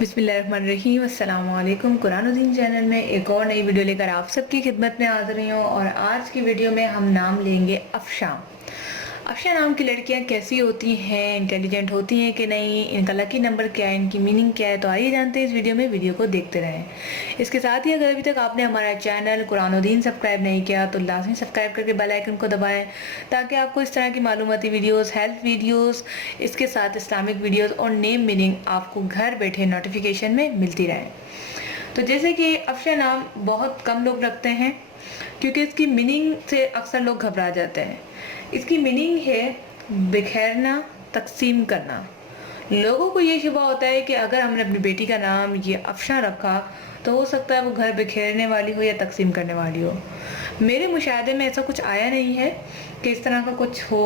बिस्मिल्लाहिर्रहमानिर्रहीम अस्सलाम वालेकुम। कुरानुद्दीन चैनल में एक और नई वीडियो लेकर आप सबकी खिदमत में हाजिर रही हूँ और आज की वीडियो में हम नाम लेंगे अफशा। अफशा नाम की लड़कियाँ कैसी होती हैं, इंटेलिजेंट होती हैं कि नहीं, इनका लकी नंबर क्या है, इनकी मीनिंग क्या है, तो आइए जानते हैं इस वीडियो में। वीडियो को देखते रहें। इसके साथ ही अगर अभी तक आपने हमारा चैनल कुरानुद्दीन सब्सक्राइब नहीं किया तो लाजमी सब्सक्राइब करके बेल आइकन को दबाएं ताकि आपको इस तरह की मालूमाती वीडियोस, हेल्थ वीडियोस, इसके साथ इस्लामिक वीडियोस और नेम मीनिंग आपको घर बैठे नोटिफिकेशन में मिलती रहे। तो जैसे कि अफशा नाम बहुत कम लोग रखते हैं क्योंकि इसकी मीनिंग से अक्सर लोग घबरा जाते हैं। इसकी मीनिंग है बिखेरना, तकसीम करना। लोगों को ये शुबा होता है कि अगर हमने अपनी बेटी का नाम ये अफशा रखा तो हो सकता है वो घर बिखेरने वाली हो या तकसीम करने वाली हो। मेरे मुशाहदे में ऐसा कुछ आया नहीं है कि इस तरह का कुछ हो।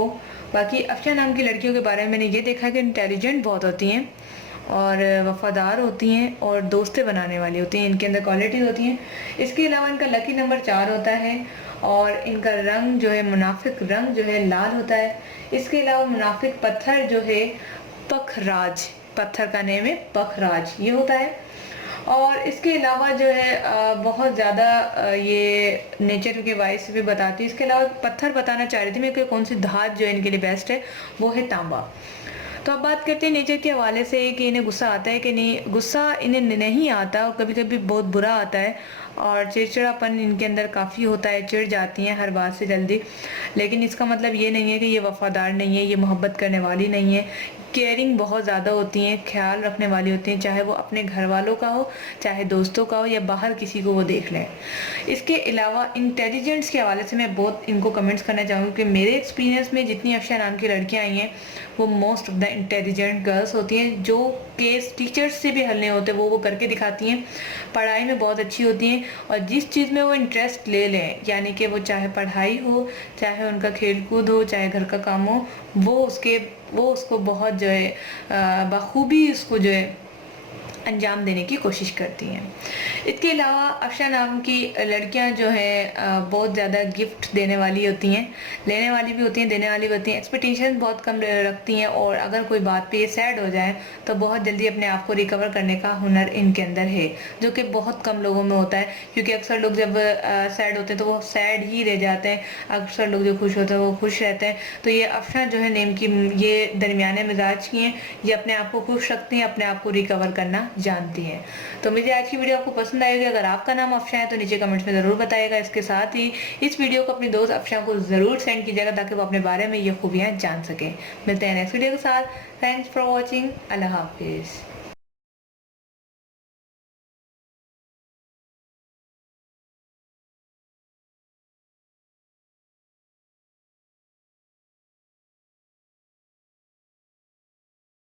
बाकी अफशा नाम की लड़कियों के बारे में मैंने ये देखा है कि इंटेलिजेंट बहुत होती हैं और वफादार होती हैं और दोस्तें बनाने वाली होती हैं, इनके अंदर क्वालिटीज़ होती हैं। इसके अलावा इनका लकी नंबर 4 होता है और इनका रंग जो है, मुनाफिक रंग जो है, लाल होता है। इसके अलावा मुनाफिक पत्थर जो है पखराज, पत्थर का नेम है पखराज, ये होता है। और इसके अलावा जो है बहुत ज़्यादा ये नेचर के वाइज भी बताती है। इसके अलावा पत्थर बताना चाह रही थी मैं कि कौन सी धात जो है इनके लिए बेस्ट है, वो है तांबा। तो अब बात करते हैं नेचर के हवाले से कि इन्हें गुस्सा आता है कि नहीं। गुस्सा इन्हें नहीं आता और कभी कभी बहुत बुरा आता है और चिड़चिड़ापन इनके अंदर काफ़ी होता है, चिढ़ जाती हैं हर बात से जल्दी। लेकिन इसका मतलब ये नहीं है कि ये वफादार नहीं है, ये मोहब्बत करने वाली नहीं है। केयरिंग बहुत ज़्यादा होती हैं, ख्याल रखने वाली होती हैं, चाहे वो अपने घर वालों का हो, चाहे दोस्तों का हो या बाहर किसी को वो देख लें। इसके अलावा इंटेलिजेंस के हवाले से मैं बहुत इनको कमेंट्स करना चाहूँगी कि मेरे एक्सपीरियंस में जितनी अफशा नाम की लड़कियाँ आई हैं वो most of the intelligent girls होती हैं, जो केस टीचर्स से भी हल नहीं होते वो करके दिखाती हैं। पढ़ाई में बहुत अच्छी होती हैं और जिस चीज़ में वो इंटरेस्ट ले लें, यानी कि वो चाहे पढ़ाई हो, चाहे उनका खेल कूद हो, चाहे घर का काम हो, वो उसको बहुत जो है बखूबी उसको जो है अंजाम देने की कोशिश करती हैं। इसके अलावा अफशा नाम की लड़कियां जो हैं बहुत ज़्यादा गिफ्ट देने वाली होती हैं, लेने वाली भी होती हैं, देने वाली भी होती हैं। एक्सपेक्टेशन बहुत कम रखती हैं और अगर कोई बात पे ये सैड हो जाए तो बहुत जल्दी अपने आप को रिकवर करने का हुनर इनके अंदर है, जो कि बहुत कम लोगों में होता है। क्योंकि अक्सर लोग जब सैड होते हैं तो वो सैड ही रह जाते हैं, अक्सर लोग जो खुश होते हैं वो खुश रहते हैं। तो ये अफशा जो है नेम की, ये दरमियाने मिजाज की हैं, ये अपने आप को खुश रखती हैं, अपने आप को रिकवर करना जानती हैं। तो मुझे आज की वीडियो आपको पसंद आएगी। अगर आपका नाम अफशा है तो नीचे कमेंट्स में ज़रूर बताइएगा। इसके साथ ही इस वीडियो को अपनी दोस्त अफशा को ज़रूर सेंड कीजिएगा ताकि वो अपने बारे में ये खूबियाँ जान सकें। मिलते हैं नेक्स्ट वीडियो के साथ। Thanks for watching. अल्लाह हाफिज़।